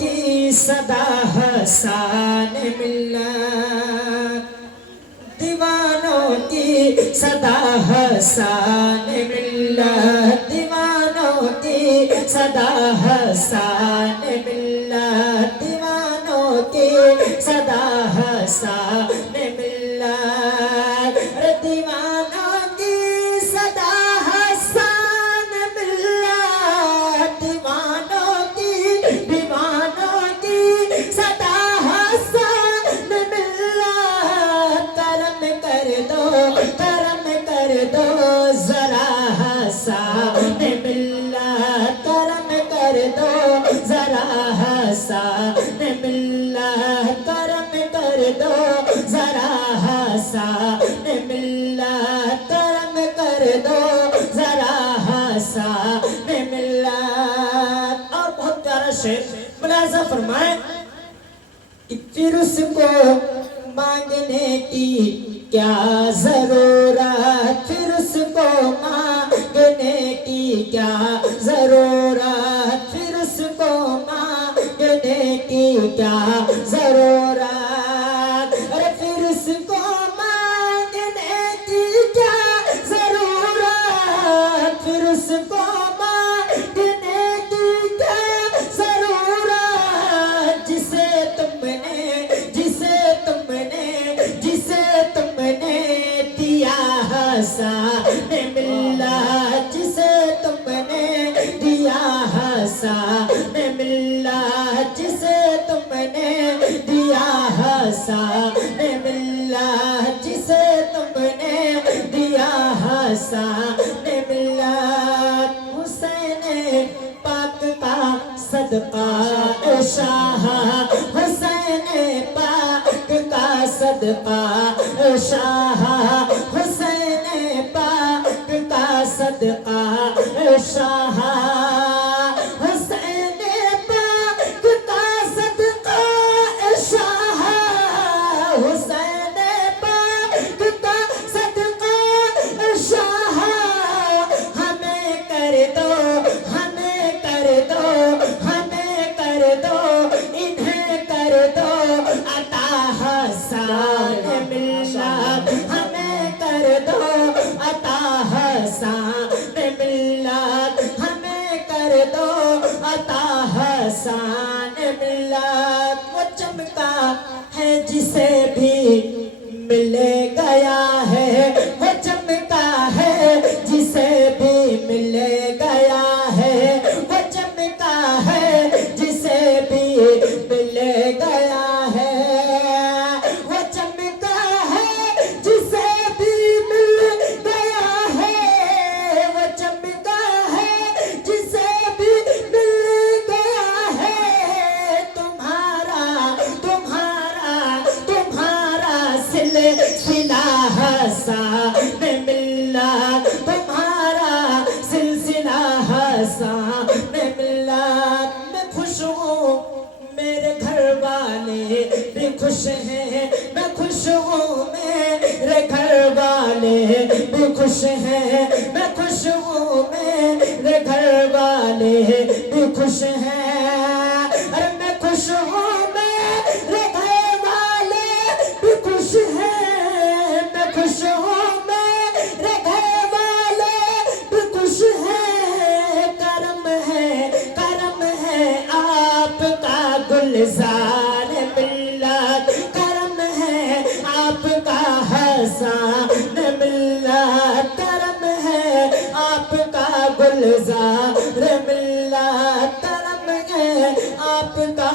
की सदा हसान मिल्लत, दीवानों की सदा हसान मिल्लत, दीवानों की सदा हसान मिल्लत, दीवानों की सदा हसान मिल्लत, अरे दीवानों की सदा हसान मिल्लत, दीवानों की सदा हसान मिल्लत, करम कर दो जरा हसान मिल्लत, करम कर दो जरा हसान मिल्लत, करम कर दो जरा हसान मिल्लत, करम कर दो जरा हसान मिल्लत। और बहुत प्यारा शेर मुलाजा फरमाए कि फिर उसको मांगने की क्या जरूरत, फिर उसको मांगने की क्या जरूरत, फिर उसको मांगने की क्या जरूरत, अरे फिर उसको मांगने की क्या जरूरत, फिर उसको मांगने की क्या जरूरत, जिसे तुमने दिया हसान मिल्लत, जिसे तुमने दिया हसान मिल्लत, जिसे तुमने दिया हसान मिल्लत, जिसे तुमने दिया हसान मिल्लत, हुसैन पाक का सदका शाह, हुसैन पाक का सदका शाह, हुसैन पाक का सदका शाह, हुसैन पाक का सदका शाह, हुसैन पाक का सदका शाह, हमें कर दो, हमें कर दो, हमें कर दो, इन्हें कर दो अता हसान मिल्लत, हमें कर दो अता हसान मिल्लत, हमें कर दो अता हसान मिल्लत। वो चमका है जिसे भी मिल गया है, वो चमका है जिसे भी मिल गया है, वो चमका है जिसे भी मिल गया है, वो चमका है जिसे भी मिल गया है, वो चमका है जिसे भी मिल गया है, तुम्हारा तुम्हारा तुम्हारा सिलसिला हसान मिल्लत, तुम्हारा सिलसिला हसान मिल्लत। मैं खुश हूँ मेरे घर वाले भी खुश हैं, मैं खुश हूँ मेरे घर वाले भी खुश हैं, मैं खुश हूँ मेरे घर वाले भी खुश हैं, अरे मैं खुश हूँ मेरे घर वाले भी खुश हैं, मैं खुश हूँ मेरे घर वाले भी खुश हैं, करम है आपका गुलजार मिल्लत, करम है आपका हसान मिल्लत, करम है आपका गुलजार मिल्लत, करम है आपका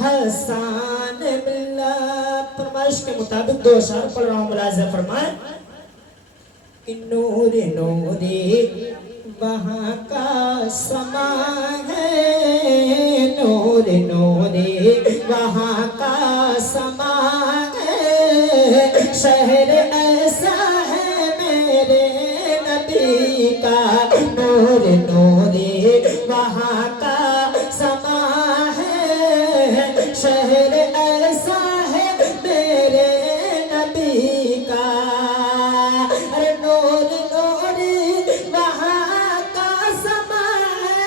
हसान मिल्लत। फरमाइश के मुताबिक दो अशआर पढ़ रहा हूँ, मुलाहिजा फरमाएं कि नूरे नूरे वहाँ का समा है, नूरे नूरे वहाँ का समा है, शहर ऐसा है मेरे नबी का, नूरे नूरे वहाँ का समा है, शहर ऐसा है मेरे नबी का, अरे नूर नूरी वहाँ का समा है,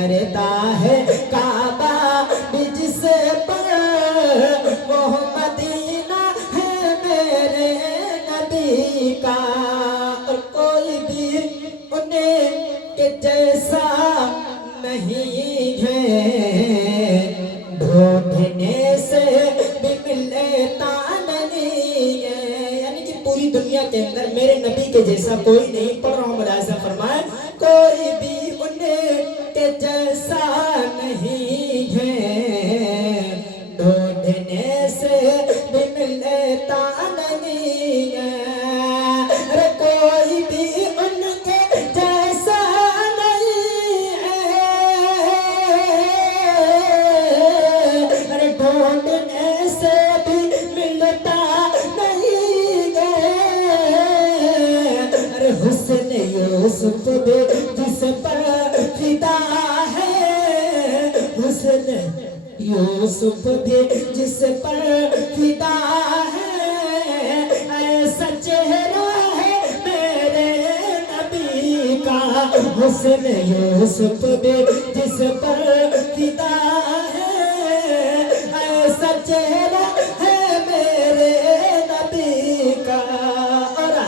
करता है काबा भी जिस पर वो मदीना है मेरे नबी का। और कोई भी उन्हें के जैसा नहीं है, ढूंढने से भी मिलता नहीं है। यानी कि पूरी दुनिया के अंदर मेरे नबी के जैसा कोई नहीं। पढ़ रहा हूँ, मुलाहिजा फरमाए, कोई भी उन्हें के जैसा नहीं है, ढूंढने से भी मिलता नहीं है। अरे कोई भी उनके जैसा नहीं है, अरे ढूंढने से भी मिलता नहीं है। अरे हुस्न यूसुफ भी जिस पर फिदा है, हुस्न यूसुफ भी जिस पर फिदा है, ऐसा चेहरा है मेरे नबी का। हुस्न यूसुफ भी जिस पर फिदा है, ऐसा चेहरा है मेरे नबी का। और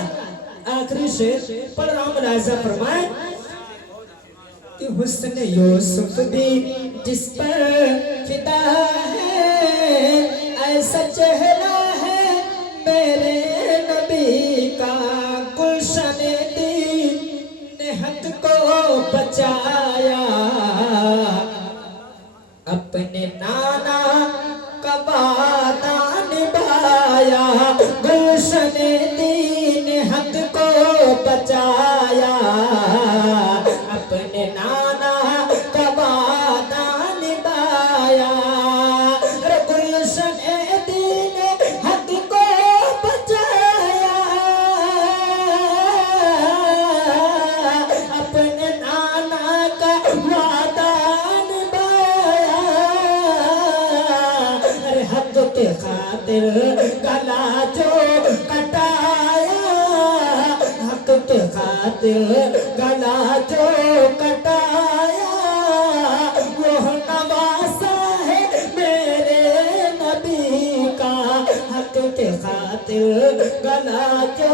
आखिरी शेर पढ़ रहा हूं, मुलाहिजा फरमाए कि हुस्न यूसुफ भी जिस पर फिदा है, ऐसा चेहरा है मेरे नबी का। गुलशन दीन ने हक को बचाया, अपने नाना का वादा निभाया। गुलशन दीन ने हक को बचाया, अपने नाना का वादा निभाया। अरे गुलशन दीन हक को बचाया, अपने नाना का वादा निभाया। अरे हक के खातिर गला जो कटाया, हक के खातिर गला जो कटाया, वो नवासा है मेरे नबी का। हक के खातिर गला जो